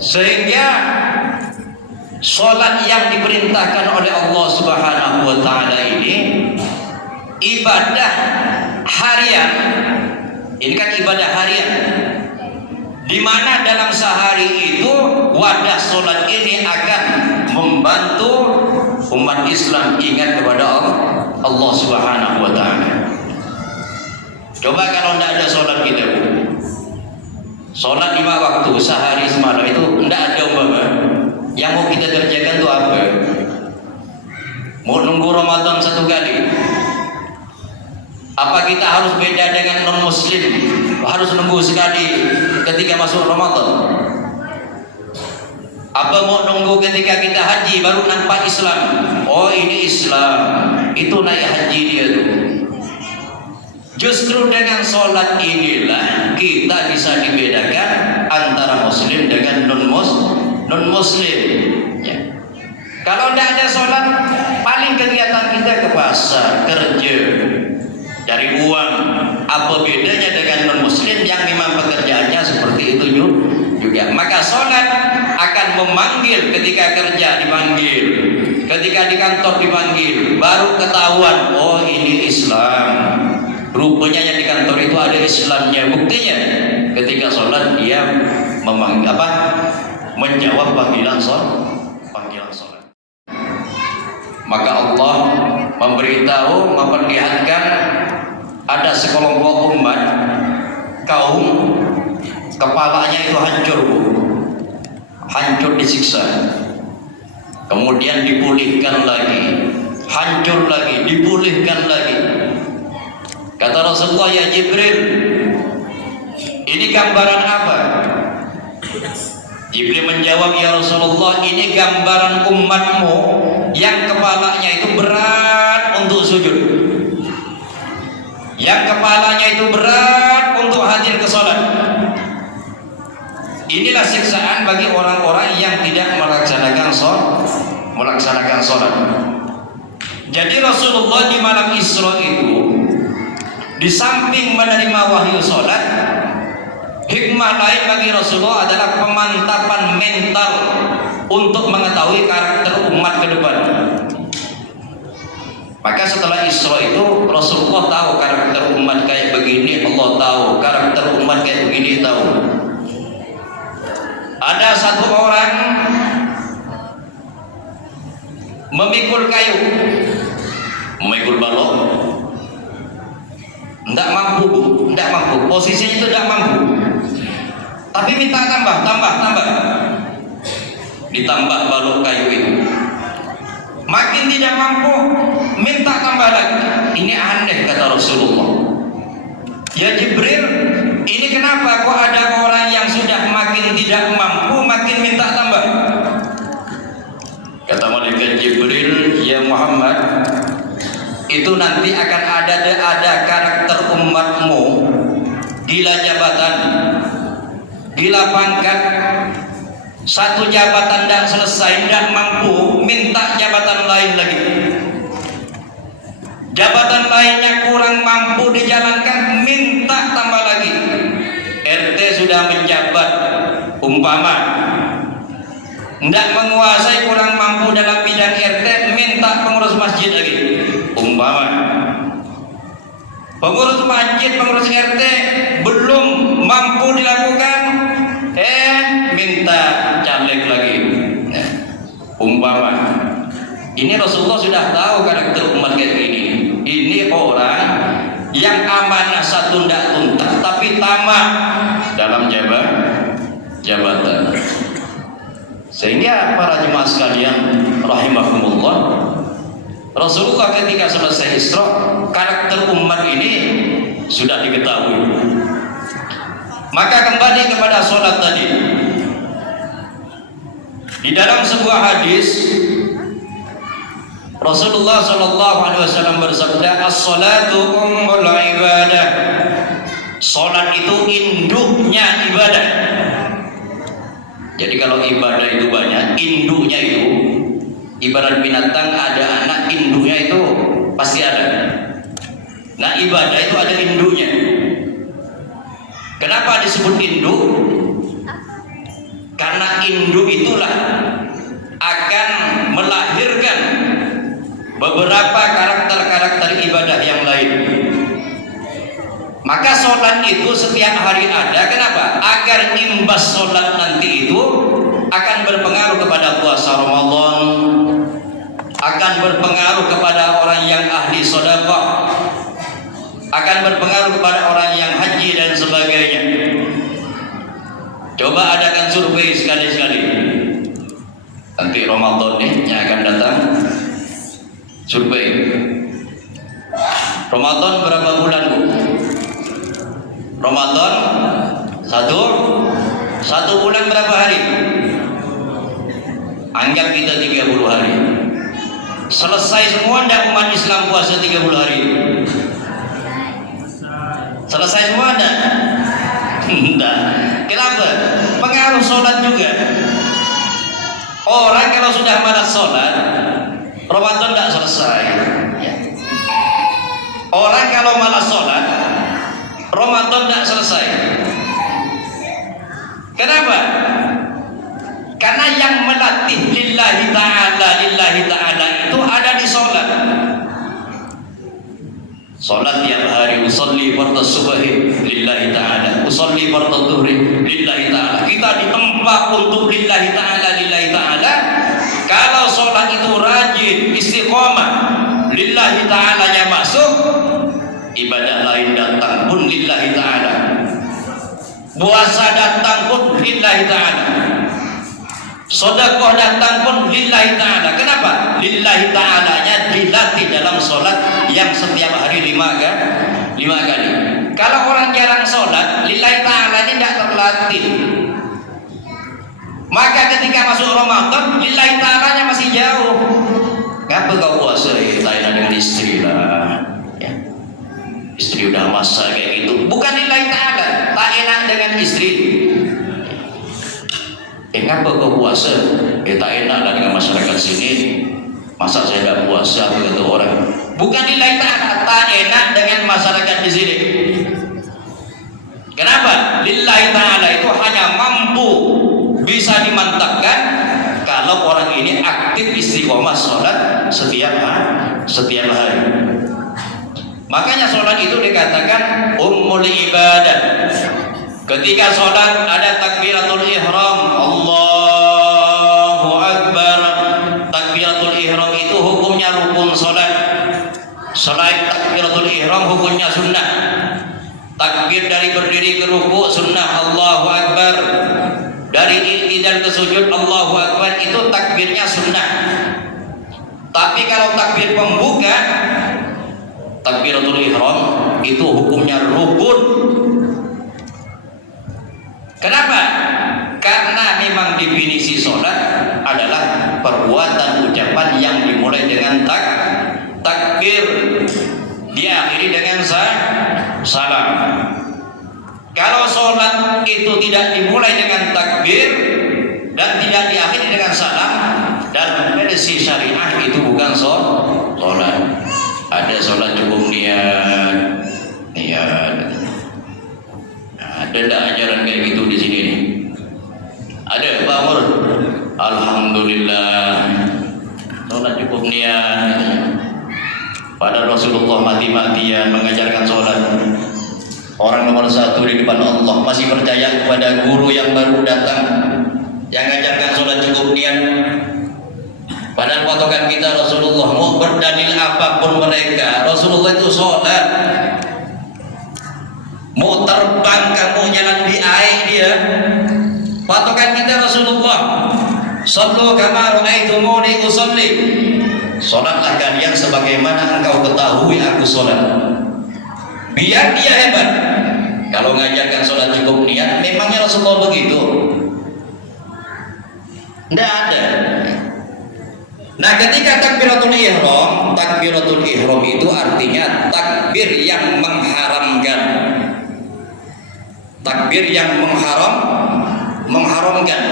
Sehingga sholat yang diperintahkan oleh Allah Subhanahu wa Ta'ala ini ibadah harian. Ini kan ibadah harian, di mana dalam sehari itu wadah sholat ini akan membantu umat Islam ingat kepada Allah Subhanahu wa Ta'ala. Coba kalau tidak ada sholat kita, sholat 5 waktu sehari semalam itu tidak ada umpama, yang mau kita kerjakan itu apa? Mau nunggu Ramadan 1 kali? Apa kita harus beda dengan non muslim, harus nunggu sekali ketika masuk Ramadan? Apa mau nunggu ketika kita haji baru nampak Islam? Oh ini Islam, itu naik haji dia tuh. Justru dengan sholat inilah kita bisa dibedakan antara muslim dengan non muslim ya. Kalau tidak ada sholat, paling kegiatan kita ke pasar, kerja, cari uang. Apa bedanya dengan non muslim yang memang pekerjaannya seperti itu juga? Maka sholat akan memanggil ketika kerja, dipanggil ketika di kantor, dipanggil, baru ketahuan oh ini Islam. Rupanya yang di kantor itu ada Islamnya. Buktinya ketika sholat dia menjawab panggilan sholat. Maka Allah memberitahu, memperlihatkan ada sekelompok umat, kaum kepalanya itu hancur disiksa, kemudian dipulihkan lagi, hancur lagi, dipulihkan lagi. Kata Rasulullah, ya Jibril, ini gambaran apa? Jibril menjawab, ya Rasulullah, ini gambaran umatmu yang kepalanya itu berat untuk sujud, yang kepalanya itu berat untuk hadir ke sholat. Inilah siksaan bagi orang-orang yang tidak melaksanakan sholat. Jadi Rasulullah di malam Isra itu, di samping menerima wahyu sholat, hikmah lain bagi Rasulullah adalah pemantapan mental untuk mengetahui karakter umat ke depan. Maka setelah Isra itu Rasulullah tahu karakter umat kayak begini, Allah tahu karakter umat kayak begini, tahu. Ada satu orang memikul kayu, memikul balok, tidak mampu, posisinya itu tidak mampu, tapi minta tambah, ditambah balok kayu itu, makin tidak mampu, minta tambah lagi. Ini aneh, kata Rasulullah. Ya Jibril, ini kenapa kok ada orang yang sudah makin tidak mampu, makin minta tambah? Kata malaikat Jibril, ya Muhammad, itu nanti akan ada karakter umatmu, gila jabatan, gila pangkat, satu jabatan tidak selesai, tidak mampu, minta jabatan lain lagi. Jabatan lainnya kurang mampu dijalankan, minta tambah lagi. RT sudah menjabat, umpama tidak menguasai, kurang mampu dalam bidang RT, minta pengurus masjid lagi, umpama. Pengurus masjid, pengurus RT belum mampu dilakukan, minta caleg lagi, umpama. Ini Rasulullah sudah tahu karakter umat kayak gini. Ini orang yang amanah satu tidak tuntas, tapi tamak dalam jabatan. Sehingga para jemaah sekalian rahimahumullah, Rasulullah ketika selesai Isra, karakter umat ini sudah diketahui. Maka kembali kepada sholat tadi. Di dalam sebuah hadis Rasulullah SAW bersabda, as-salatu ummul ibadah. Salat itu induknya ibadah. Jadi kalau ibadah itu banyak, induknya itu ibarat binatang, ada anak, induknya itu pasti ada. Nah, ibadah itu ada induknya. Kenapa disebut induk? Karena induk itulah akan melahirkan beberapa karakter-karakter ibadah yang lain. Maka sholat itu setiap hari ada. Kenapa? Agar imbas sholat nanti itu akan berpengaruh kepada puasa Ramadan, akan berpengaruh kepada orang yang ahli sedekah, akan berpengaruh kepada orang yang haji dan sebagainya. Coba adakan survei sekali-sekali. Nanti Ramadan nih yang akan datang, survei. Ramadan berapa bulan, Bu? Ramadan satu bulan berapa hari? Anggap kita 30 hari. Selesai semua ndak umat Islam puasa 30 hari? Selesai semua ndak? Ndak. Kenapa? Pengaruh sholat juga. Orang kalau sudah malas sholat, Ramadan ndak selesai. Orang kalau malas sholat, Ramadan tidak selesai. Kenapa? Karena yang melatih lillahi ta'ala itu ada di sholat. Sholat tiap hari, usolli fardhu subhi lillahi ta'ala, usolli fardhu dhuhri lillahi ta'ala. Kita ditempa untuk lillahi ta'ala. Kalau sholat itu rajin, istiqomah, lillahi ta'alanya masuk, ibadah lain datang pun lillahi ta'ala, puasa datang pun lillahi ta'ala, sedekah datang pun lillahi ta'ala. Kenapa? Lillahi ta'alanya dilatih dalam sholat yang setiap hari 5 kali. Kalau orang jarang sholat, lillahi ta'alanya tidak terlatih. Maka ketika masuk Ramadan, lillahi ta'alanya masih jauh. Ngapa kau puasa? Tak enak dengan istri lah, istri udah masak kayak gitu. Bukan lillahi ta'ala, tak enak dengan istri. Ngapa kau puasa? Tak enak lah dengan masyarakat sini. Masa saya tidak puasa, kata orang. Bukan lillahi ta'ala, tak enak dengan masyarakat di sini. Kenapa? Lillahi ta'ala itu hanya mampu bisa dimantapkan kalau orang ini aktif istiqomah sholat setiap hari. Makanya sholat itu dikatakan ummul ibadah. Ketika sholat ada takbiratul ihram, Allahu Akbar. Takbiratul ihram itu hukumnya rukun sholat. Selain takbiratul ihram hukumnya sunnah. Takbir dari berdiri ke ruku sunnah, Allahu Akbar. Dari i'tidal ke sujud, Allahu Akbar, itu takbirnya sunnah. Tapi kalau takbir pembuka, takbiratul ihram itu hukumnya rukun. Kenapa? Karena memang definisi sholat adalah perbuatan ucapan yang dimulai dengan takbir, diakhiri dengan salam. Kalau sholat itu tidak dimulai dengan takbir dan tidak diakhiri dengan salam, dalam versi syariah itu bukan sholat. Ada sholat cukup niat. Ada tidak ajaran kayak gitu di sini nih? Ada, Pak Mur? Alhamdulillah. Sholat cukup niat. Padahal Rasulullah mati-matian mengajarkan sholat. Orang nomor 1 di depan Allah, masih percaya kepada guru yang baru datang yang mengajarkan sholat cukup niat. Padahal patokan kita Rasulullah, mau berdalil apapun mereka, Rasulullah itu sholat. Mau terbang kamu jalan di air dia, patokan kita Rasulullah. Sallu kama ra'aitumuni usolli. Sholatlah kalian sebagaimana engkau ketahui aku sholat. Biar dia hebat. Kalau mengajarkan sholat cukup niat, memangnya Rasulullah begitu? Tidak ada. Nah, ketika takbiratul ihram itu artinya takbir yang mengharamkan. Takbir yang mengharamkan.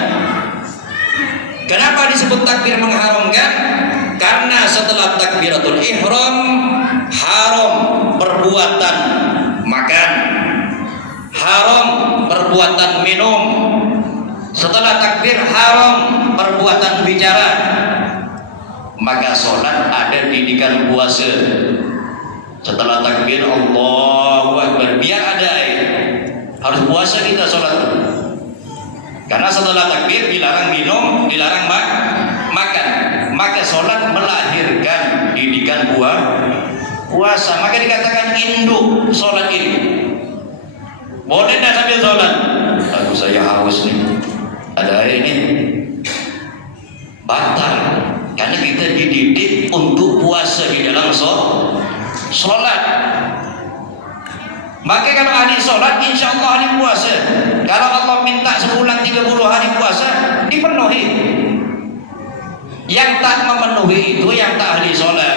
Kenapa disebut takbir mengharamkan? Karena setelah takbiratul ihram haram perbuatan makan, haram perbuatan minum, Setelah takbir haram perbuatan bicara, maka sholat ada didikan puasa. Setelah takbir Allahu Akbar, biar ada harus puasa kita sholat. Karena setelah takbir dilarang minum, dilarang makan. Maka sholat melahirkan didikan puasa. Maka dikatakan induk sholat ini. Boleh tidak sambil sholat? Aduh saya haus nih, ada air ini. Batal. Karena kita dididik untuk puasa di dalam sholat. Maka kalau ahli sholat, insya Allah ahli puasa. Kalau Allah minta sebulan 30 hari puasa, dipenuhi. Yang tak memenuhi itu yang tak ahli sholat.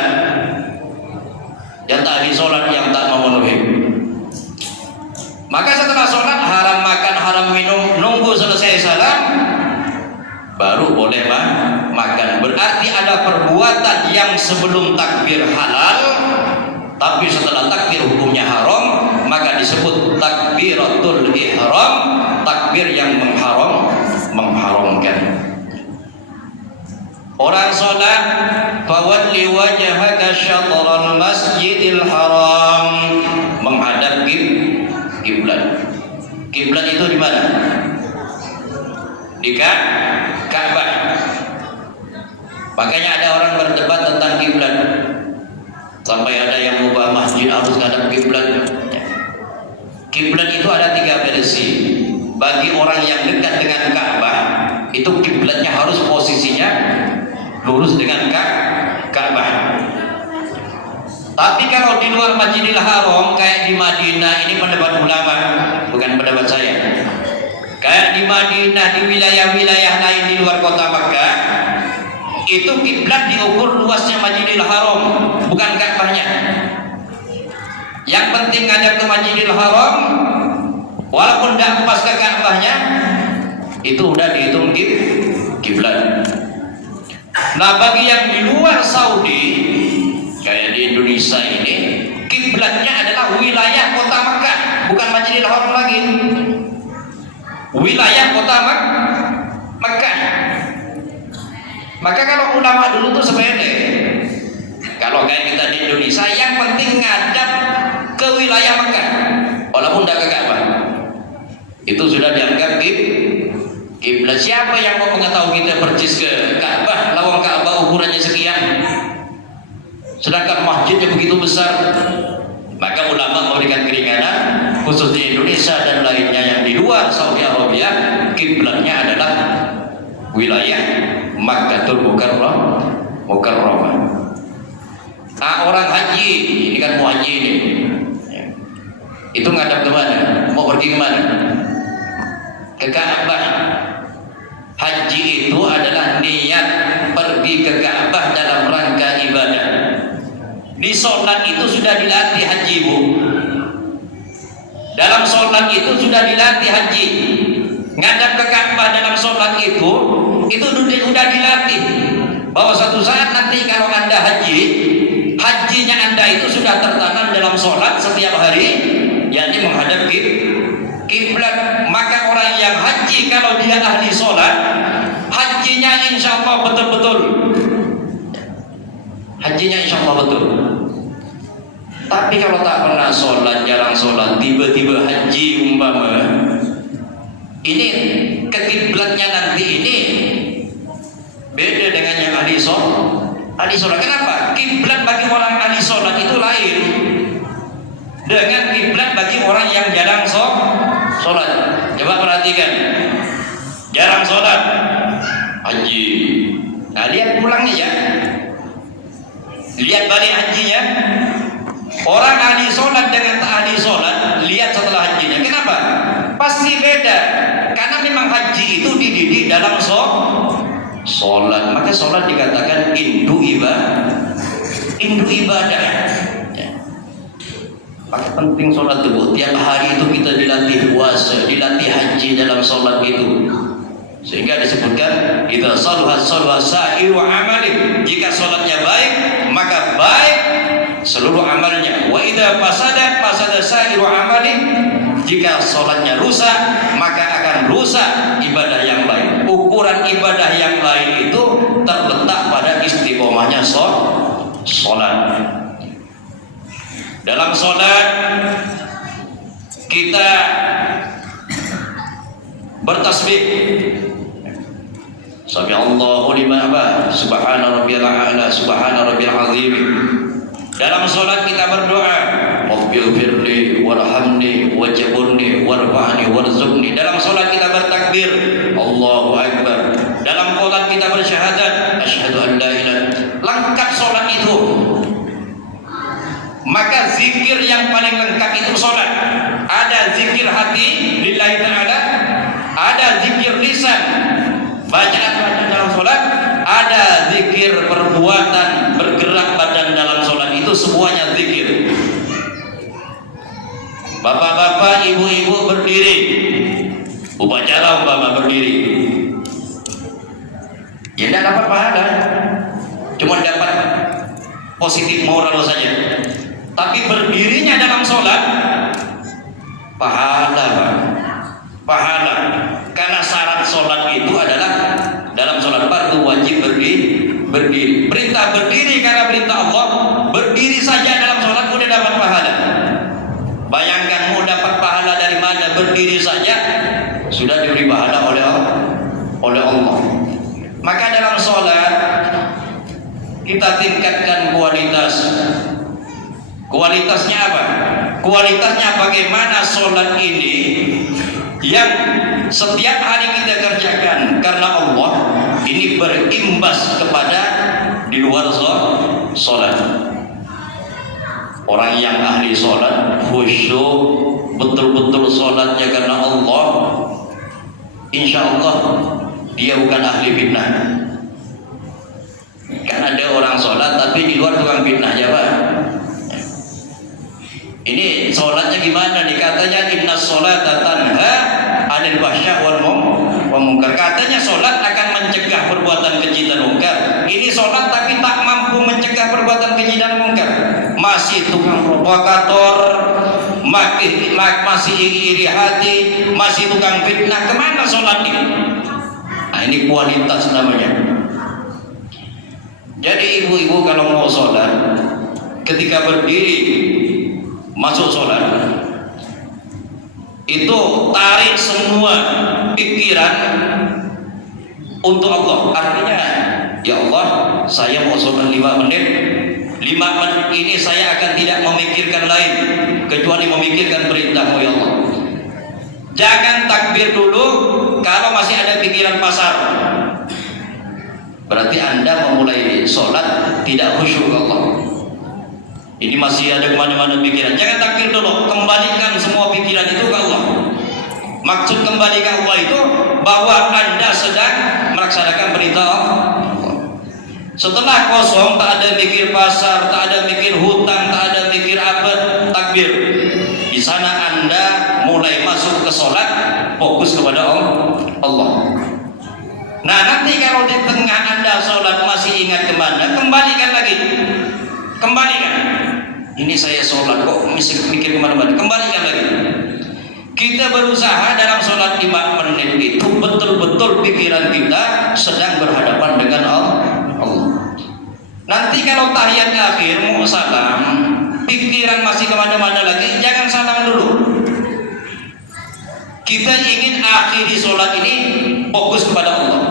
Yang tak ahli sholat yang tak memenuhi. Maka setelah sholat haram makan, haram minum, nunggu selesai salam baru boleh makan. Berarti ada perbuatan yang sebelum takbir halal, tapi setelah takbir hukumnya haram, maka disebut takbiratul ihram, takbir yang mengharamkan. Orang sholat, fawalli wajhaka syatral masjidil haram, menghadap kiblat. Kiblat itu di mana? Di Ka'bah. Makanya ada orang berdebat tentang kiblat. Sampai ada yang mengubah masjid harus menghadap kiblat. Kiblat itu ada 3 versi. Bagi orang yang dekat dengan Ka'bah, itu kiblatnya harus posisinya lurus dengan Ka'bah. Tapi kalau di luar Masjidil Haram kayak di Madinah, ini pendapat ulama, bukan pendapat saya. Kayak di Madinah, di wilayah-wilayah lain di luar kota Makkah, itu kiblat diukur luasnya Masjidil Haram, bukan Ka'bahnya. Yang penting ngadap ke Masjidil Haram, walaupun tidak pas ke Ka'bahnya, itu udah dihitung kiblat. Nah, bagi yang di luar Saudi, kayak di Indonesia ini, kiblatnya adalah wilayah kota Makkah, bukan Masjidil Haram lagi. Wilayah kota Makkah. Maka kalau ulama dulu tuh sepele. Kalau kayak kita di Indonesia, yang penting ngadap ke wilayah Makkah, walaupun tidak ke Ka'bah, itu sudah dianggap kiblat. Siapa yang mau mengetahui kita percis ke Ka'bah, lawang Ka'bah ukurannya sekian, sedangkan masjidnya begitu besar? Maka ulama memberikan keringanan, khusus di Indonesia dan lainnya yang di luar Saudi Arabia, kiblatnya adalah wilayah Makkatul Mukarramah. Nah, orang haji, ini kan mau haji ini, itu ngadap kemana? Mau pergi kemana? Ke Ka'bah. Haji itu adalah niat pergi ke Ka'bah dalam rangka ibadah. Di sholat itu sudah dilatih haji, Bu. Dalam sholat itu sudah dilatih haji. Ngadap ke Ka'bah dalam sholat itu sudah dilatih. Bahwa suatu saat nanti kalau Anda haji, hajinya Anda itu sudah tertanam dalam sholat setiap hari, yakni menghadap kiblat. Maka orang yang haji kalau dia ahli sholat, hajinya insya Allah betul-betul. Hajinya insya Allah betul. Tapi kalau tak pernah sholat, jarang sholat, tiba-tiba haji umpama, ini ke kiblatnya nanti ini beda dengan yang ahli sholat. Kenapa? Kiblat bagi orang ahli sholat itu lain dengan kiblat bagi orang yang jarang sholat. Coba perhatikan, jarang sholat, haji. Nah, lihat pulangnya ya, lihat balik hajinya. Orang ahli sholat dengan tak ahli sholat, lihat setelah hajinya. Kenapa? Pasti beda. Karena memang haji itu dididik dalam sholat. Maka sholat dikatakan indu ibadah. Ya. Maka penting sholat itu. Tiap hari itu kita dilatih puasa, dilatih haji dalam sholat itu. Sehingga disebutkan idza shalaha sa'iru amali. Jika sholatnya baik, maka baik seluruh amalnya. Wa idza fasada sa'iru amali Jika sholatnya rusak, maka akan rusak ibadah yang lain. Ukuran ibadah yang lain itu terletak pada istiqomahnya sholat. Dalam sholat kita bertasbih, Sami Allahu liman hamdah, subhana rabbiyal a'la, subhana rabbiyal azim. Dalam sholat kita berdoa, Rabbil firli warhamni wajburni warfa'ni warzuqni. Dalam sholat kita bertakbir, Allahu akbar. Dalam sholat kita bersyahadat, asyhadu an la ilaha. Lengkap sholat itu. Maka zikir yang paling lengkap itu sholat. Ada zikir hati lillahi ta'ala, ada zikir lisan, bacaan dalam sholat, ada zikir perbuatan, bergerak badan dalam sholat. Itu semuanya zikir. Bapak-bapak, ibu-ibu berdiri, upacara umpama berdiri, ya tidak dapat pahala, cuma dapat positif moral saja. Tapi berdirinya dalam sholat pahala, pahala. Karena syarat sholat itu adalah dalam sholat fardu wajib berdiri. Perintah berdiri karena perintah Allah. Berdiri saja dalam sholat sudah dapat pahala. Bayangkan mau dapat pahala dari mana? Berdiri saja sudah diberi pahala oleh Allah. Maka dalam sholat kita tingkatkan kualitas. Kualitasnya apa? Kualitasnya bagaimana sholat ini yang setiap hari kita kerjakan karena Allah, ini berimbas kepada di luar sholat. Orang yang ahli sholat, khusyuk, betul-betul sholatnya karena Allah, insya Allah dia bukan ahli fitnah. Kan ada orang sholat tapi di luar tukang fitnah, ya Pak. Ini sholatnya gimana nih? Katanya inna sholata tanha 'anil fahsya wal munkar. Katanya sholat akan mencegah perbuatan keji dan munkar. Ini sholat tapi tak mampu mencegah perbuatan keji dan munkar. Masih tukang provokator, masih iri hati, masih tukang fitnah. Kemana sholat ini? Nah, ini kualitas namanya. Jadi ibu-ibu kalau mau sholat, ketika berdiri masuk sholat itu tarik semua pikiran untuk Allah. Artinya, ya Allah, saya mau sholat 5 menit. 5 menit ini saya akan tidak memikirkan lain kecuali memikirkan perintahmu, ya Allah. Jangan takbir dulu kalau masih ada pikiran pasar. Berarti Anda memulai sholat tidak khusyuk Allah. Ini masih ada kemana-mana pikiran. Jangan takbir dulu, kembalikan semua pikiran itu ke Allah. Maksud kembali ke Allah itu bahwa Anda sedang melaksanakan perintah Allah. Setelah kosong, tak ada mikir pasar, tak ada mikir hutang, tak ada mikir apa, takbir. Di sana Anda mulai masuk ke sholat, fokus kepada Allah. Nah, nanti kalau di tengah Anda sholat masih ingat kemana, kembalikan lagi. Kembalikan. Ini saya sholat kok mesti mikir kemana-mana. Kembalikan lagi. Kita berusaha dalam sholat 5 menit itu betul-betul pikiran kita sedang berhadapan dengan Allah. Nanti kalau tahiyat akhir mau salam, pikiran masih kemana-mana lagi, jangan salam dulu. Kita ingin akhiri sholat ini fokus kepada Allah.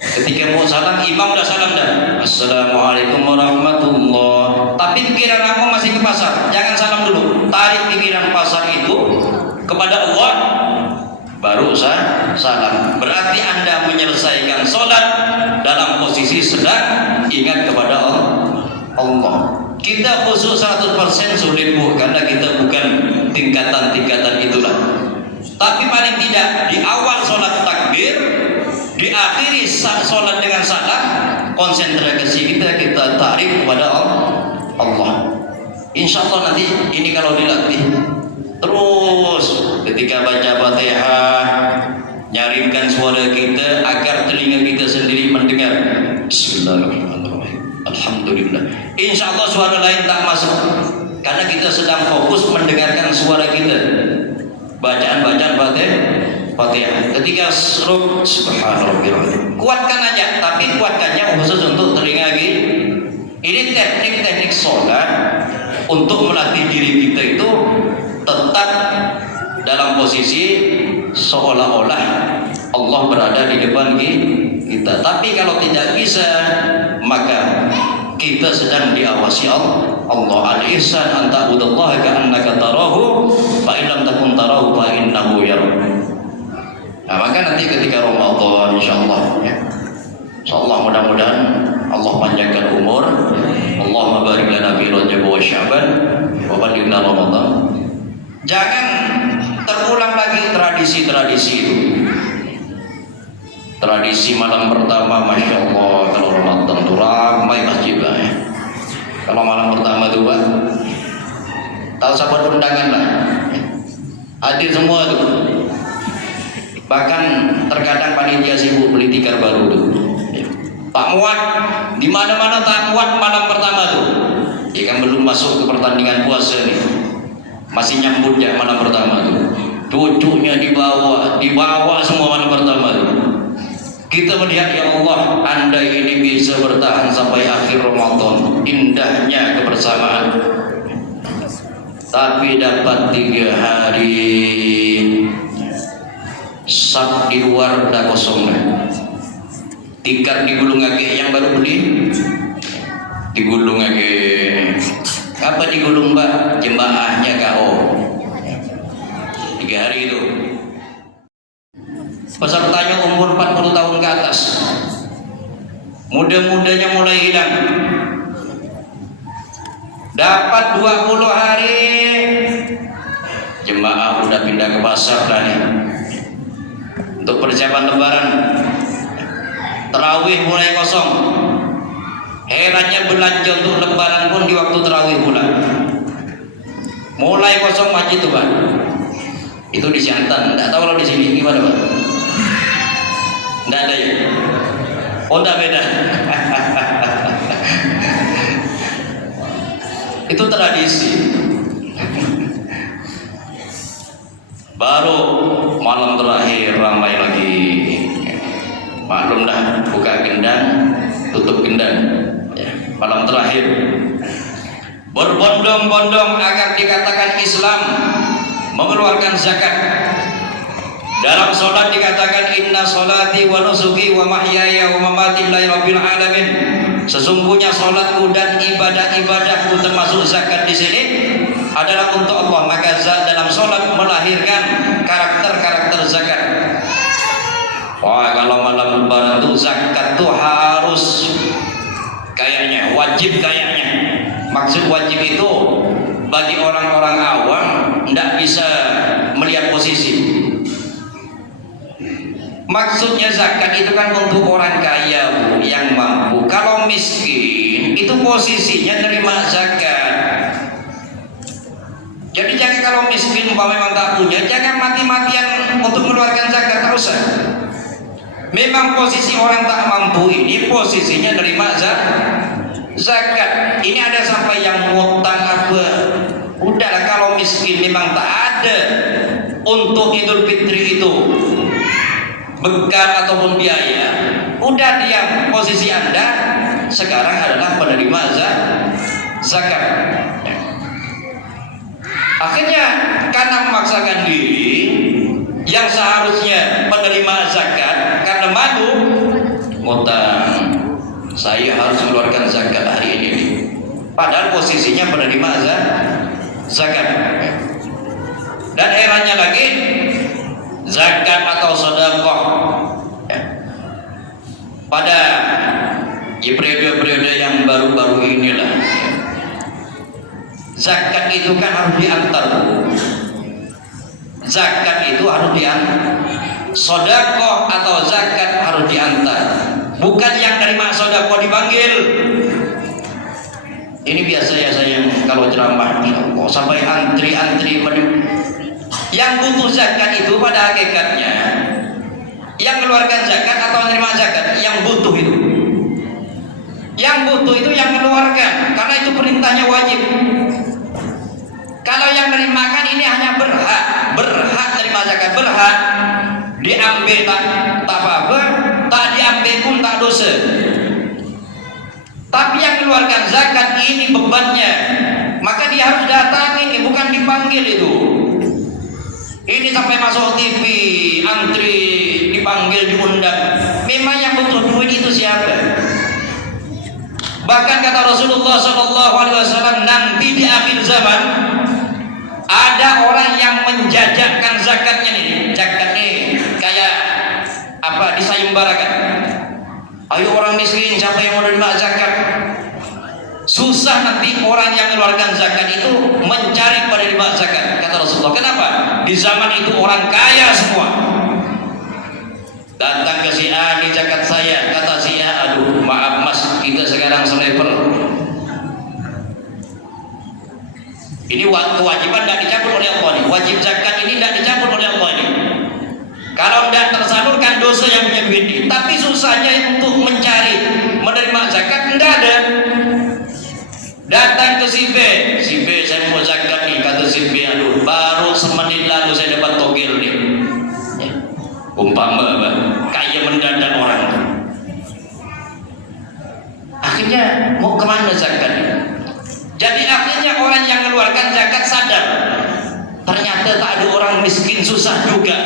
Ketika mau salam, imam udah salam dah, assalamualaikum warahmatullah. Tapi pikiran aku masih ke pasar, jangan salam dulu. Tarik pikiran pasar itu kepada Allah, baru salam. Berarti Anda menyelesaikan sholat dalam posisi sedang ingat kepada Allah. Kita khusus 100% sulit Bu, karena kita bukan tingkatan-tingkatan itulah. Tapi paling tidak di awal sholat takbir, diakhiri sholat dengan salam, konsentrasi kita tarik kepada Allah. Insya Allah nanti ini kalau dilatih terus, ketika baca Fatihah nyaringkan suara kita agar telinga kita sendiri mendengar. Bismillahirrahmanirrahim. Alhamdulillah. Insya Allah suara lain tak masuk. karena kita sedang fokus mendengarkan suara kita, bacaan Fatihah. Ketika suruh subhanallah, kuatkan aja, tapi kuatkannya khusus untuk telinga kita. Ini teknik-teknik sholat untuk melatih diri kita itu tetap dalam posisi seolah-olah Allah berada di depan kita. Tapi kalau tidak bisa, maka kita sedang diawasi Allah. Al-ihsan an ta'budallaha ka'annaka tarahu fa in lam takun tarahu fa innahu yarak. Nah, maka nanti ketika Ramadan insyaallah ya. Insyaallah mudah-mudahan Allah panjangkan umur. Allahumma barik lana fi Rajab wa Sya'ban wa ballighna Ramadan. Jangan terulang lagi tradisi-tradisi itu. Tradisi malam pertama, masya Allah, kalau Ramadan itu ramai masjid lah ya. Kalau malam pertama itu Pak, tahu sahabat undangan lah, hadir semua tuh. Bahkan terkadang panitia sibuk beli tikar baru tuh. Tak muat, di mana-mana tak muat malam pertama tuh. Ya kan belum masuk ke pertandingan puasa nih, masih nyambut ya malam pertama tuh. Cucunya dibawa semua malam pertama tuh. Kita melihat ya Allah, andai ini bisa bertahan sampai akhir Ramadan, indahnya kebersamaan. Tapi dapat 3 hari Sab di luar dah kosong dah. Tikar digulung lagi yang baru beli, digulung lagi. Apa digulung Mbak? Jemaahnya KO. 3 hari itu. Pesertanya umur 40 tahun ke atas. Muda-mudanya mulai hilang. Dapat 20 hari, jemaah udah pindah ke pasar dah nih. Untuk persiapan lebaran. Tarawih mulai kosong. Herannya belanja untuk lebaran pun di waktu tarawih pula. Mulai kosong masjid tuh Pak. Itu di Siantan. Tidak tahu kalau di sini gimana Pak? Tidak ada ya? Oh tidak beda. Itu tradisi. Baru malam terakhir ramai lagi. Maklum dah, buka gendang, tutup gendang ya. Malam terakhir berbondong-bondong agar dikatakan Islam mengeluarkan zakat. Dalam sholat dikatakan inna sholati wa nusuki wa mahyaya wa mamati lillahi rabbil alamin. Sesungguhnya sholatku dan ibadah-ibadahku termasuk zakat di sini adalah untuk Allah. Maka dalam sholat melahirkan karakter-karakter zakat. Wah, kalau malam lebaran itu zakat tuh harus kayaknya wajib kayaknya. Maksud wajib itu bagi orang-orang awam tidak bisa melihat posisi. Maksudnya zakat itu kan untuk orang kaya Bu, yang mampu. Kalau miskin itu posisinya nerima zakat. Jadi jangan kalau miskin memang tak punya, jangan mati-matian untuk mengeluarkan zakat, tak usah. Memang posisi orang tak mampu ini posisinya nerima zakat. Ini ada sampai yang ngutang apa. Udahlah kalau miskin memang tak ada untuk Idul Fitri itu bekal ataupun biaya, udah diam. Posisi Anda sekarang adalah penerima zakat. Akhirnya karena memaksakan diri yang seharusnya penerima zakat, karena malu ngutang, saya harus mengeluarkan zakat hari ini. Padahal posisinya penerima zakat. Dan herannya lagi, zakat atau sedekah pada periode-periode yang baru-baru inilah, zakat itu kan harus diantar. Zakat itu harus diantar. Sedekah atau zakat harus diantar. Bukan yang terima sedekah dipanggil. Ini biasa ya saya kalau ceramah sampai antri-antri. Yang butuh zakat itu pada hakikatnya yang keluarkan zakat atau menerima zakat, yang butuh itu. Yang butuh itu yang mengeluarkan, karena itu perintahnya wajib. Kalau yang merimakan ini hanya berhak terima zakat, berhak diambil tak apa-apa, tak diambil pun tak dosa. Tapi yang mengeluarkan zakat ini bebannya, maka dia harus datang ini, bukan dipanggil itu. Ini sampai masuk TV, antri, dipanggil, diundang. Memang yang butuh duit itu siapa? Bahkan kata Rasulullah SAW, nanti di akhir zaman ada orang yang menjajakkan zakatnya nih. Zakat nih kayak apa, disayembarakan. Ayo orang miskin, siapa yang mau menerima zakat? Susah nanti orang yang mengeluarkan zakat itu mencari penerima zakat, kata Rasulullah. Kenapa? Di zaman itu orang kaya semua. Datang ke si A, ini zakat saya. Kata si A, aduh maaf mas, kita sekarang selevel. Ini kewajiban tidak dicabut oleh Allah ini. Wajib zakat ini tidak dicabut oleh Allah ini. Kalau tidak tersalurkan dosa yang punya duit ini. Tapi susahnya untuk mencari menerima zakat tidak ada. Datang ke si B saya mau zakat nih, kata si B, aduh baru semenit lalu saya dapat togel nih. Ya. Umpama kayak mendadak orang. Akhirnya mau kemana zakat? Jadi akhirnya orang yang mengeluarkan zakat sadar, ternyata tak ada orang miskin susah juga.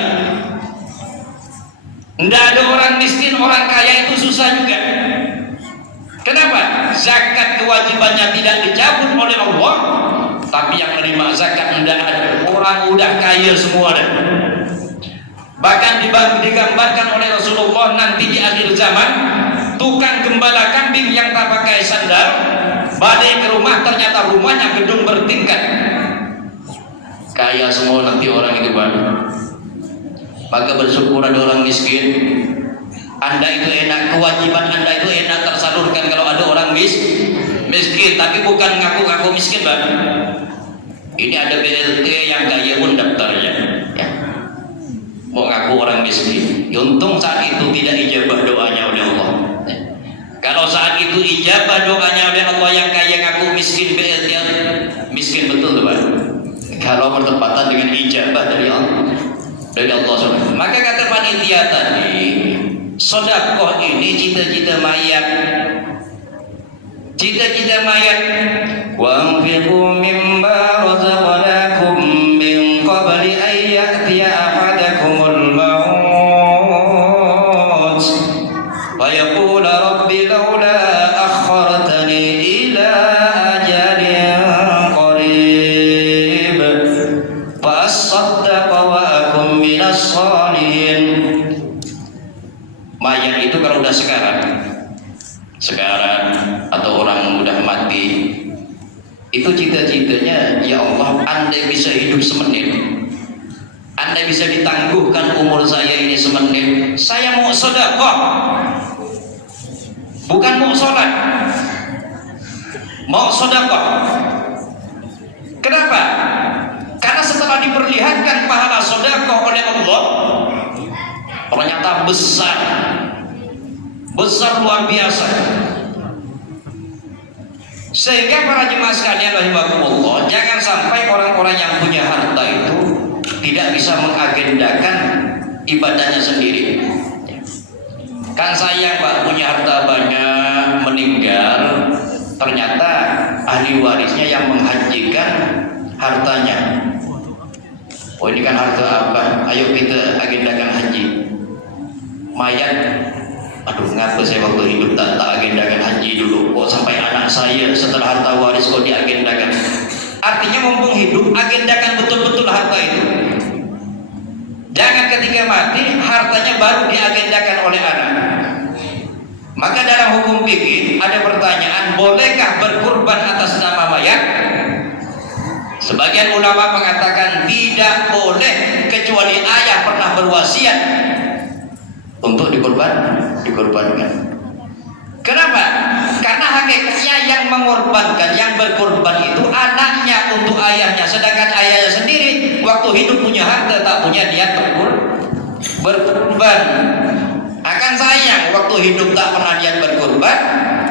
Tidak ada orang miskin, orang kaya itu susah juga. Kenapa? Zakat kewajibannya tidak dicabut oleh Allah, tapi yang menerima zakat tidak ada. Orang udah kaya semua dah. Bahkan digambarkan oleh Rasulullah nanti di akhir zaman, tukang gembala kambing yang tak pakai sandal balik ke rumah, ternyata rumahnya gedung bertingkat. Kaya semua nanti orang itu baru. Maka bersyukur ada orang miskin. Anda itu enak, kewajiban Anda itu enak tersalurkan kalau ada orang miskin, tapi bukan ngaku-ngaku miskin, Bang. Ini ada BLT yang kaya pun daftarnya, ya. Mau ngaku orang miskin. Untung saat itu tidak ijabah doanya oleh Allah. Ya. Kalau saat itu ijabah doanya oleh Allah, yang kaya ngaku miskin, BLT miskin betul, tuh, Bang. Kalau bertepatan dengan ijabah dari Allah SWT. Maka kata panitia tadi, sedekah ini cita-cita mayat. Cita-cita mayat. Wa anfiqu mimma razaqnakum min qabli an ya'tiya ahadakumul maut fa yaqula rabbi laula akhartani ila ajalin qarib fa asaddaqa wa akum minas salihin. Mayat itu kalau udah sekarang atau orang udah mati, itu cita-citanya, ya Allah, andai bisa hidup semenit, andai bisa ditangguhkan umur saya ini semenit, saya mau sedekah, bukan mau sholat, mau sedekah. Kenapa? Karena setelah diperlihatkan pahala sedekah oleh Allah, ternyata besar luar biasa. Sehingga para jemaah sekalian rahimakumullah, jangan sampai orang-orang yang punya harta itu tidak bisa mengagendakan ibadahnya sendiri. Kan sayang Pak, punya harta banyak, meninggal, ternyata ahli warisnya yang menghajikan hartanya. Oh ini kan harta apa? Ayo kita agendakan haji. Mayat, aduh ngapa saya waktu hidup tak agendakan haji dulu. Kok sampai anak saya setelah harta waris kok diagendakan. Artinya mumpung hidup, agendakan betul-betul harta itu. Jangan ketika mati hartanya baru diagendakan oleh anak. Maka dalam hukum fikih ada pertanyaan, bolehkah berkurban atas nama mayat? Sebagian ulama mengatakan tidak boleh kecuali ayah pernah berwasiat untuk dikorbankan. Kenapa? Karena hakikatnya yang mengorbankan, yang berkorban itu anaknya untuk ayahnya, sedangkan ayahnya sendiri waktu hidup punya harta, tak punya niat berkorban. Akan sayang waktu hidup tak pernah niat berkorban,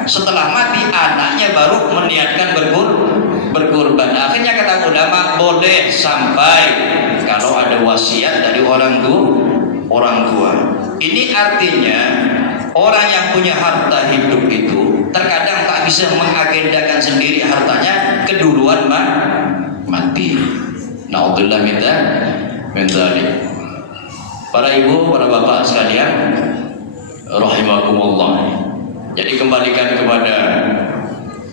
setelah mati anaknya baru meniatkan berkurban. Akhirnya kata ulama boleh sampai kalau ada wasiat dari orang tua. Ini artinya orang yang punya harta hidup itu terkadang tak bisa mengagendakan sendiri hartanya, keduluan mati. Naudzubillah min dzalik. Para ibu, para bapak sekalian, rahimakumullah. Jadi kembalikan kepada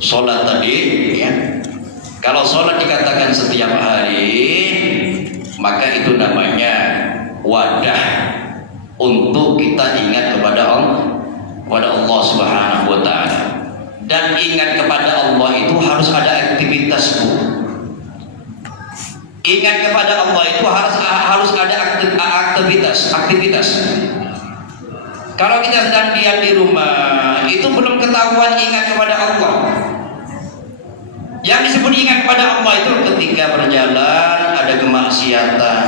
sholat tadi, ya. Kalau sholat dikatakan setiap hari, maka itu namanya wadah untuk kita ingat kepada Allah Subhanahu wa Ta'ala. Dan ingat kepada Allah itu harus ada aktivitas, Bu. Ingat kepada Allah itu harus ada aktivitas. Kalau kita sedang diam di rumah, itu belum ketahuan ingat kepada Allah. Yang disebut ingat kepada Allah itu ketika berjalan ada kemaksiatan,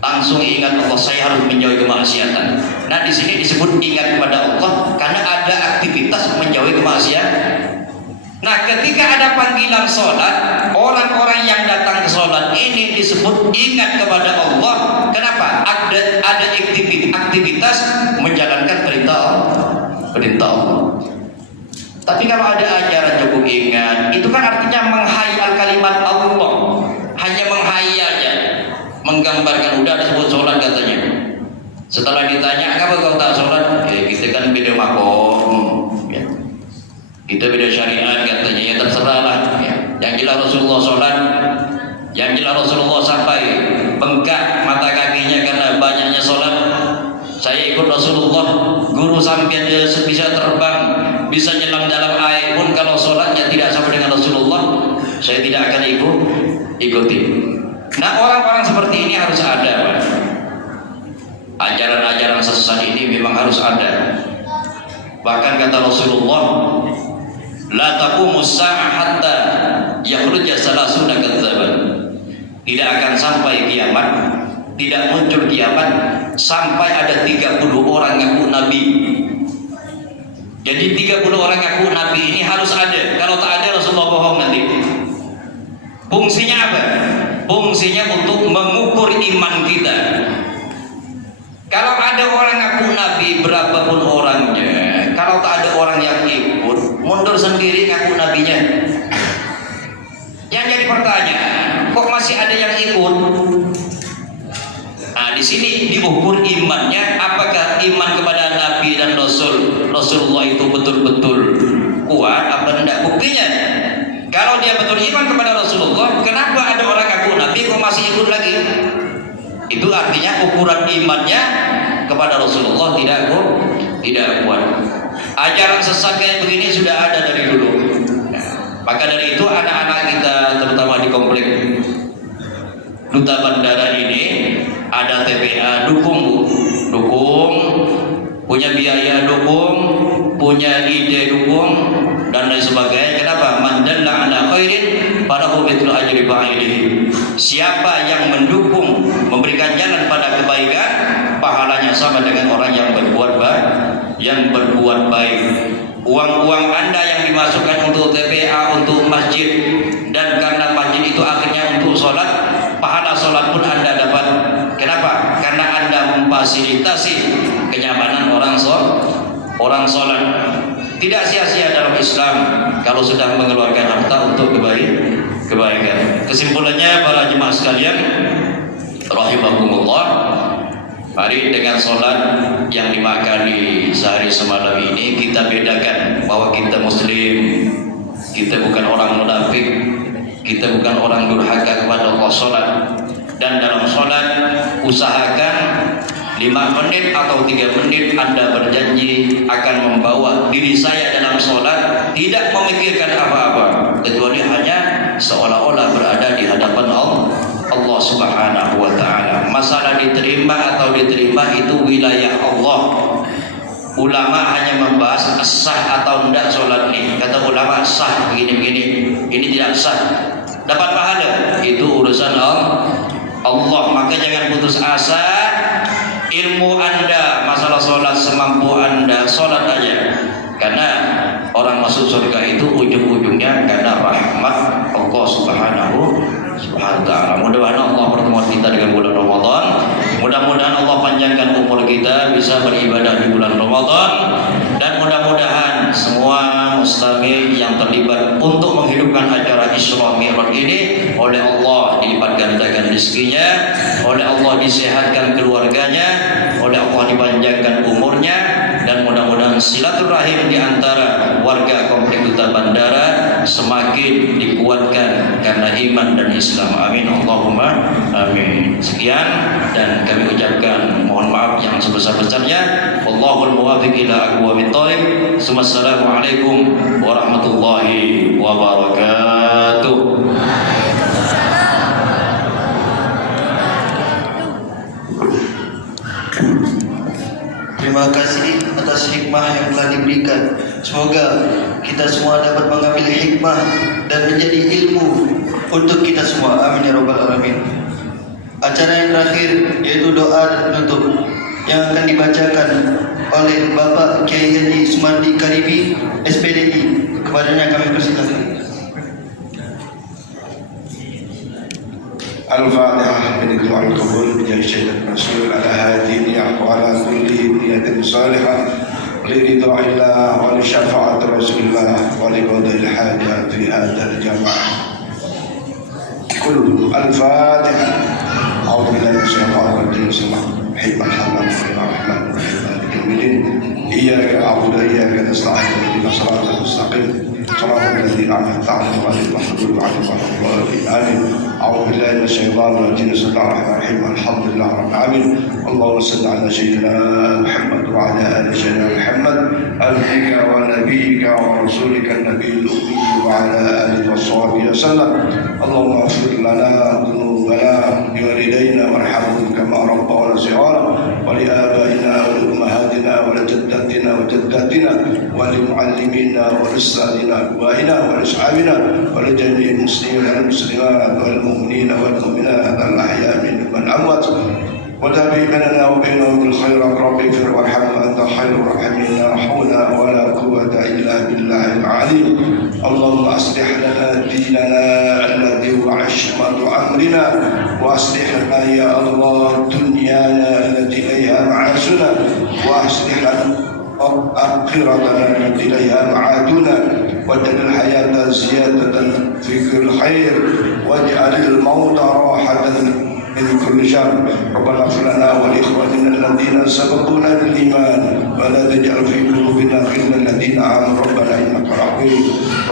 langsung ingat Allah, saya harus menjauhi kemaksiatan. Nah, di sini disebut ingat kepada Allah karena ada aktivitas menjauhi kemaksiatan. Nah, ketika ada panggilan sholat, orang-orang yang datang ke sholat ini disebut ingat kepada Allah. Kenapa? Ada aktivitas menjalankan perintah Allah. Tapi kalau ada ajaran cukup ingat, itu kan artinya menghayal kalimat Allah, hanya menghayalnya, menggambarkan. Udah disebut sholat katanya. Setelah ditanya, kenapa kau tak sholat? Kita kan beda makom, ya. Kita beda syariat katanya. Ya terserahlah, ya. Yang jelas Rasulullah sholat, yang jelas Rasulullah sampai bengkak mata kakinya karena banyaknya sholat. Saya ikut Rasulullah, guru sampai dia bisa terbang, bisa nyelam dalam air pun kalau sholatnya tidak sama dengan Rasulullah, saya tidak akan ikuti. Nah, orang-orang seperti ini harus ada, Pak. Ajaran-ajaran sesat ini memang harus ada. Bahkan kata Rasulullah, la taqumus sa'ah hatta yakhruja salasuna kadzaban. Tidak akan sampai kiamat, tidak muncul kiamat sampai ada 30 orang ngaku nabi. Jadi 30 orang ngaku nabi ini harus ada. Kalau tak ada, Rasulullah bohong nanti. Fungsinya apa? Fungsinya untuk mengukur iman kita. Kalau ada orang ngaku nabi berapapun orangnya, kalau tak ada orang yang ikut, mundur sendiri ngaku nabinya. Yang jadi pertanyaan, kok masih ada yang ikut? Nah, di sini diukur imannya, apakah iman kepada Nabi dan Rasulullah itu betul-betul kuat apa tidak? Buktinya, kalau dia betul iman kepada Rasulullah, kenapa ada orang ngaku Nabi kok masih ikut lagi? Itu artinya ukuran imannya kepada Rasulullah tidak kuat. Ajaran sesat kayak begini sudah ada dari dulu. Maka dari itu anak-anak kita terutama di komplek Duta Bandara ini ada TPA dukung, punya biaya dukung, punya ide dukung dan lain sebagainya. Kenapa? Man dalla ala khairin falahu mithlu ajri fa'ilihi. Siapa yang mendukung, memberikan jalan pada kebaikan, pahalanya sama dengan orang yang berbuat baik. Uang-uang Anda yang dimasukkan untuk TPA, untuk masjid, dan karena masjid itu akhirnya untuk sholat, pahala sholat pun Anda dapat. Kenapa? Karena Anda memfasilitasi kenyamanan orang sholat. Tidak sia-sia dalam Islam kalau sudah mengeluarkan harta untuk kebaikan. Kesimpulannya, para jemaah sekalian, rahimakumullah, mari dengan sholat yang 5 kali sehari semalam ini kita bedakan bahwa kita Muslim, kita bukan orang munafik, kita bukan orang durhaka kepada Allah. Sholat, dan dalam sholat usahakan 5 menit atau 3 menit Anda berjanji akan membawa diri saya dalam sholat tidak memikirkan apa-apa kecuali hanya seolah-olah berada di hadapan Allah Subhanahu wa Ta'ala. Masalah diterima atau diterima itu wilayah Allah. Ulama hanya membahas sah atau tidak sholat ini. Kata ulama sah begini-begini, ini tidak sah, dapat pahala, itu urusan Allah. Maka jangan putus asa. Ilmu Anda masalah sholat semampu Anda, sholat aja. Karena orang masuk surga itu ujung-ujungnya karena rahmat Allah Subhanahu wa ta'ala. Mudah-mudahan Allah pertemuan kita dengan bulan Ramadan. Mudah-mudahan Allah panjangkan umur kita bisa beribadah di bulan Ramadan, dan mudah-mudahan semua muslimin yang terlibat untuk menghidupkan acara Isra Mi'raj ini oleh Allah dilipat gandakan rezekinya, oleh Allah disehatkan keluarganya, oleh Allah dipanjangkan umurnya, dan mudah-mudahan silaturahim di antara warga Komplek Duta Bandara semakin dikuatkan karena iman dan Islam. Amin Allahumma amin. Sekian, dan kami ucapkan mohon maaf yang sebesar-besarnya. Wallahul muwaffiq ila aqwamit thoriq. Assalamualaikum warahmatullahi wabarakatuh. Terima kasih atas hikmah yang telah diberikan. Semoga kita semua dapat mengambil hikmah dan menjadi ilmu untuk kita semua. Amin ya rabbal alamin. Acara yang terakhir yaitu doa dan penutup yang akan dibacakan oleh Bapak Kiai Haji Sumardi Karibi SPDI. Kepadanya kami persilakan. الفاتحة من الدعاء القبول بجاه الشيخ الرسول على هذه النية وعلى كل نية صالحة لرضا الله ولشفاعة رسول الله ولقضاء الحاجة في هذا الجماعة. كل الفاتحة. أعوذ بالله من الشيطان الرجيم. بسم الله الرحمن الرحيم. مالك يوم الدين. إياك نعبد وإياك نستعين اهدنا الصراط المستقيم صراط الذين أنعمت عليهم غير المغضوب عليهم ولا الضالين. آمين. أعوذ بالله من الشيطان الرجيم. بسم الله الرحمن الرحيم. الحمد لله رب العالمين. اللهم صل على سيدنا محمد وعلى آل سيدنا محمد عبدك ونبيك ورسولك النبي الأمي وعلى آله وصحبه وسلم. اللهم اغفر لنا ذنوبنا بوالدينا وارحمهم كما ربونا صغارا ولآبائنا ولأمهاتنا ولجداتنا وجداتنا ولمعلمينا ولأستاذنا وأبائنا ولأصحابنا ولجميع المسلمين والمسلمات والمؤمنين والمؤمنات الأحياء منهم والأموات وتابع بيننا وبينهم بالخير. رب اغفر وارحم وأنت خير الراحمين. لا حول ولا قوة إلا بالله العلي. اللهم أصلح لنا ديننا الذي هو عصمة أمرنا، وأصلح لنا يا الله دنيانا التي إليها معاشنا، وأصلح لنا آخرتنا التي إليها معادنا، واجعل الحياة زيادة في كل خير، واجعل الموت راحة من كل شر. ربنا اغفر لنا ولإخواننا الذين سبقونا بالإيمان ولا تجعل في قلوبنا غلا للذين آمنوا ربنا إنك رحيم.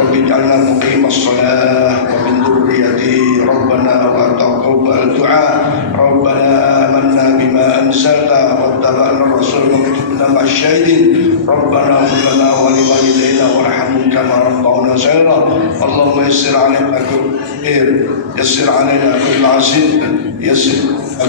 رب اجعلنا مقيم الصلاة ومن ذريتي ربنا وتقبل الدعاء. ربنا آمنا بما أنزلت واتبعنا الرسول وكتبنا مع الشاهدين. ربنا اغفر لنا ولوالدينا وارحمهم كما ربونا صغيرا. اللهم يسر علينا كل خير، يسر علينا كل عسير، يسر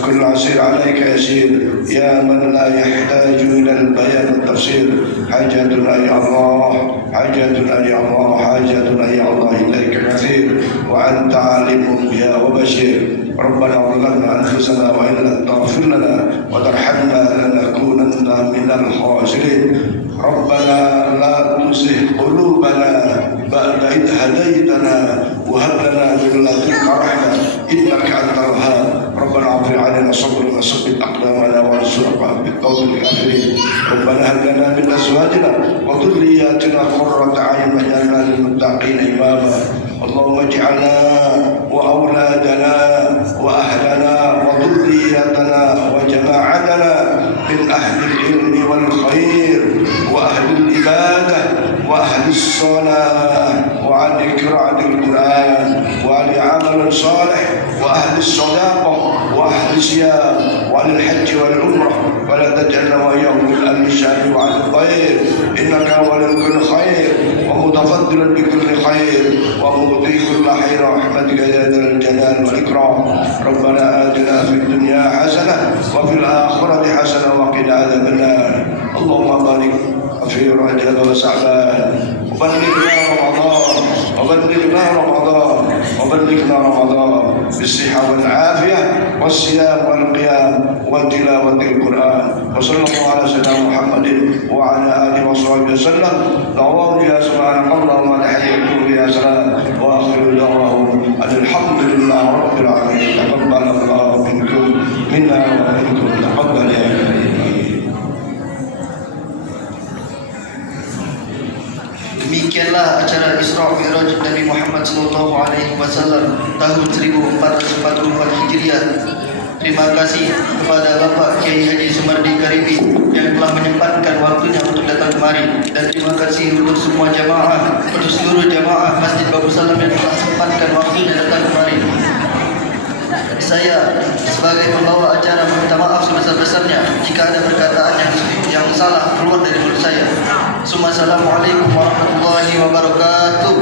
كل عسير عليك يسير، يا من لا يحتاج إلى البيان والتفسير. حاجتنا يا الله، حاجتنا يا الله، حاجتنا يا الله إليك كثير، وأنت عالم بها وبشير. ربنا ظلمنا أنفسنا وإن لم تغفر لنا وترحمنا لنكونن من الخاسرين. ربنا لا تزغ قلوبنا بعد إذ هديتنا وهب لنا من لدنك رحمة إنك أنت الوهاب. ربنا اغفر علينا صبرا وثبت أقدامنا وانصرنا بالقول الكافرين. ربنا هب لنا من أزواجنا وذرياتنا قرة أعين واجعلنا للمتقين إماما. اللهم اجعلنا وأولادنا وأهلنا وذريتنا وجماعتنا من أهل العلم والخير وأهل العبادة وأهل الصلاة وعن قراءة القرآن وعن عمل صالح وأهل الصداقة وأهل الصيام وعن الحج والعمرة، ولا تجعلنا وإياهم من أهل الشر وعن الخير، إنك ولي كل خير ومتفضل بكل خير ومؤتي كل خير رحمتك يا ذا الجلال والإكرام. ربنا آتنا في الدنيا حسنة وفي الآخرة حسنة وقنا عذاب النار. اللهم بارك في رجب وشعبان وبلغنا رمضان وبلغنا رمضان وبلغنا رمضان بالصحة والعافية والصيام والقيام وتلاوة القرآن. وصلى الله على سيدنا محمد وعلى آله وصحبه وسلم. دعواهم يا سبحانك اللهم وتحياتهم يا سلام وآخر دعواهم أن الحمد لله رب العالمين. تقبل الله منكم منا ومنكم تقبل يا كريم. Demikianlah acara Isra Mi'raj Nabi Muhammad sallallahu alaihi wasallam tahun 1444 Hijriah. Terima kasih kepada Bapak Kiai Haji Sumardi Karibi yang telah menyempatkan waktunya untuk datang kemari, dan terima kasih untuk semua jamaah, untuk seluruh jamaah Masjid Babu Salam yang telah sempatkan waktunya datang kemari. Saya sebagai pembawa acara meminta maaf sebesar-besarnya jika ada perkataan yang salah keluar dari mulut saya. Assalamualaikum warahmatullahi wabarakatuh.